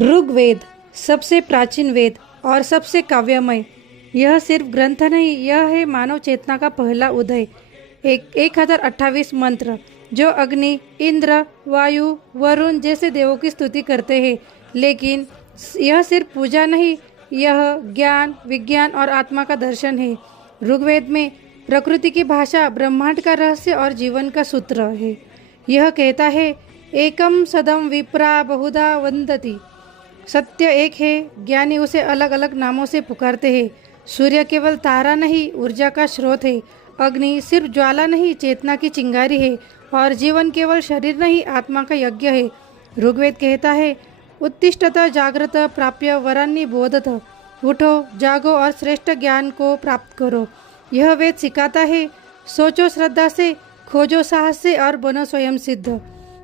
ऋग्वेद सबसे प्राचीन वेद और सबसे काव्यमय। यह सिर्फ ग्रंथ नहीं, यह है मानव चेतना का पहला उदय। 1028 मंत्र जो अग्नि, इंद्र, वायु, वरुण जैसे देवों की स्तुति करते हैं। लेकिन यह सिर्फ पूजा नहीं, यह ज्ञान, विज्ञान और आत्मा का दर्शन है। ऋग्वेद में प्रकृति की भाषा, ब्रह्मांड का रहस्य और जीवन का सूत्र है। यह कहता है, एकम सदम विप्रा बहुधा वंदति। सत्य एक है, ज्ञानी उसे अलग अलग नामों से पुकारते हैं। सूर्य केवल तारा नहीं, ऊर्जा का स्रोत है। अग्नि सिर्फ ज्वाला नहीं, चेतना की चिंगारी है। और जीवन केवल शरीर नहीं, आत्मा का यज्ञ है। ऋग्वेद कहता है, उत्तिष्ठत जागृत प्राप्य वरान्नि बोधत। उठो, जागो और श्रेष्ठ ज्ञान को प्राप्त करो। यह वेद सिखाता है, सोचो श्रद्धा से, खोजो साहस से और बनो स्वयं सिद्ध।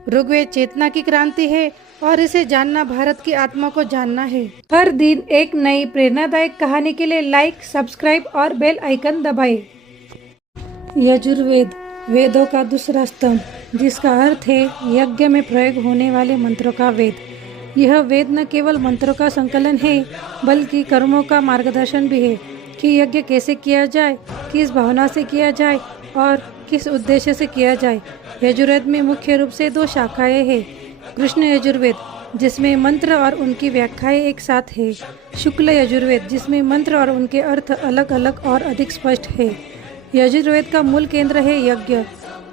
ऋग्वेद चेतना की क्रांति है और इसे जानना भारत की आत्मा को जानना है। हर दिन एक नई प्रेरणादायक कहानी के लिए लाइक, सब्सक्राइब और बेल आइकन दबाएं। यजुर्वेद वेदों का दूसरा स्तंभ, जिसका अर्थ है यज्ञ में प्रयोग होने वाले मंत्रों का वेद। यह वेद न केवल मंत्रों का संकलन है, बल्कि कर्मों का मार्गदर्शन भी है कि यज्ञ कैसे किया जाए, किस भावना से किया जाए और किस उद्देश्य से किया जाए। यजुर्वेद में मुख्य रूप से 2 शाखाएं हैं। कृष्ण यजुर्वेद, जिसमें मंत्र और उनकी व्याख्याएं एक साथ है। शुक्ल यजुर्वेद, जिसमें मंत्र और उनके अर्थ अलग अलग और अधिक स्पष्ट है। यजुर्वेद का मूल केंद्र है यज्ञ,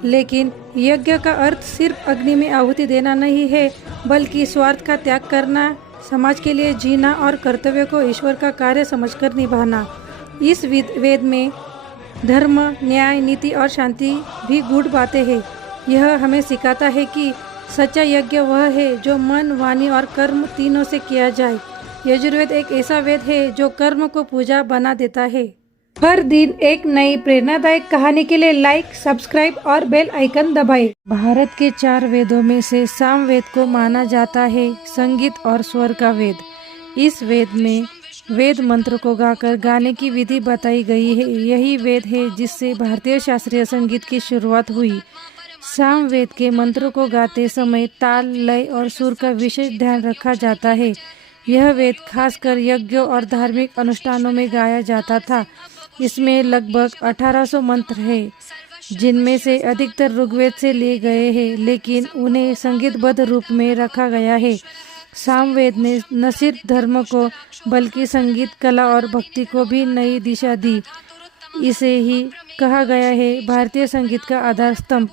लेकिन यज्ञ का अर्थ सिर्फ अग्नि में आहुति देना नहीं है, बल्कि स्वार्थ का त्याग करना, समाज के लिए जीना और कर्तव्य को ईश्वर का कार्य समझकर निभाना। इस वेद में धर्म, न्याय, नीति और शांति भी गूढ़ बातें हैं। यह हमें सिखाता है कि सच्चा यज्ञ वह है जो मन, वाणी और कर्म तीनों से किया जाए। यजुर्वेद एक ऐसा वेद है जो कर्म को पूजा बना देता है। हर दिन एक नई प्रेरणादायक कहानी के लिए लाइक, सब्सक्राइब और बेल आइकन दबाएं। भारत के 4 वेदों में से सामवेद को माना जाता है संगीत और स्वर का वेद। इस वेद में वेद मंत्र को गाकर गाने की विधि बताई गई है। यही वेद है जिससे भारतीय शास्त्रीय संगीत की शुरुआत हुई। सामवेद के मंत्रों को गाते समय ताल, लय और सुर का विशेष ध्यान रखा जाता है। यह वेद खासकर यज्ञों और धार्मिक अनुष्ठानों में गाया जाता था। इसमें लगभग 1800 मंत्र हैं, जिनमें से अधिकतर ऋग्वेद से लिए गए हैं, लेकिन उन्हें संगीतबद्ध रूप में रखा गया है। सामवेद ने न सिर्फ धर्म को, बल्कि संगीत, कला और भक्ति को भी नई दिशा दी। इसे ही कहा गया है भारतीय संगीत का आधार स्तंभ।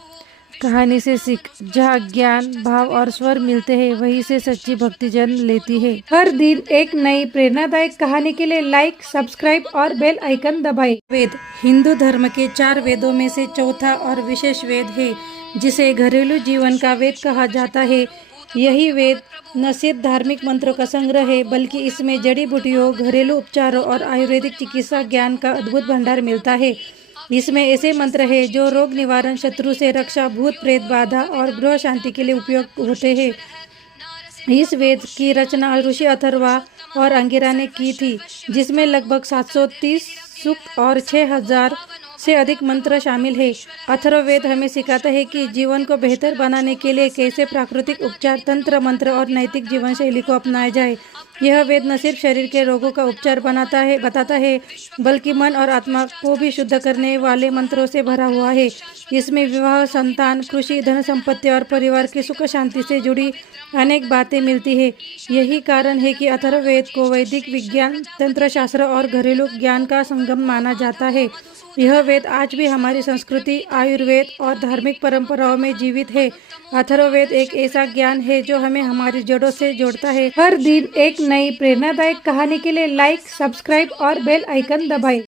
कहानी से सीख, जहाँ ज्ञान, भाव और स्वर मिलते हैं, वहीं से सच्ची भक्ति जन्म लेती है। हर दिन एक नई प्रेरणादायक कहानी के लिए लाइक, सब्सक्राइब और बेल आइकन दबाएं। वेद हिंदू धर्म के 4 वेदों में से चौथा और विशेष वेद है, जिसे घरेलू जीवन का वेद कहा जाता है। यही वेद न सिर्फ धार्मिक मंत्रों का संग्रह है, बल्कि इसमें जड़ी बूटियों, घरेलू उपचारों और आयुर्वेदिक चिकित्सा ज्ञान का अद्भुत भंडार मिलता है। इसमें ऐसे मंत्र हैं जो रोग निवारण, शत्रु से रक्षा, भूत प्रेत बाधा और गृह शांति के लिए उपयोग होते हैं। इस वेद की रचना ऋषि अथर्वा और अंगिरा ने की थी, जिसमें लगभग 730 सूक्त और 6000 से अधिक मंत्र शामिल है। अथर्ववेद हमें सिखाता है कि जीवन को बेहतर बनाने के लिए कैसे प्राकृतिक उपचार, तंत्र, मंत्र और नैतिक जीवन शैली को अपनाया जाए। यह वेद न सिर्फ शरीर के रोगों का उपचार बताता है, बल्कि मन और आत्मा को भी शुद्ध करने वाले मंत्रों से भरा हुआ है। इसमें विवाह, संतान, कृषि, धन संपत्ति और परिवार की सुख शांति से जुड़ी अनेक बातें मिलती है। यही कारण है कि अथर्ववेद को वैदिक विज्ञान, तंत्र शास्त्र और घरेलू ज्ञान का संगम माना जाता है। यह वेद आज भी हमारी संस्कृति, आयुर्वेद और धार्मिक परंपराओं में जीवित है। अथर्ववेद एक ऐसा ज्ञान है जो हमें हमारी जड़ों से जोड़ता है। हर दिन एक नई प्रेरणादायक कहानी के लिए लाइक, सब्सक्राइब और बेल आइकन दबाएं।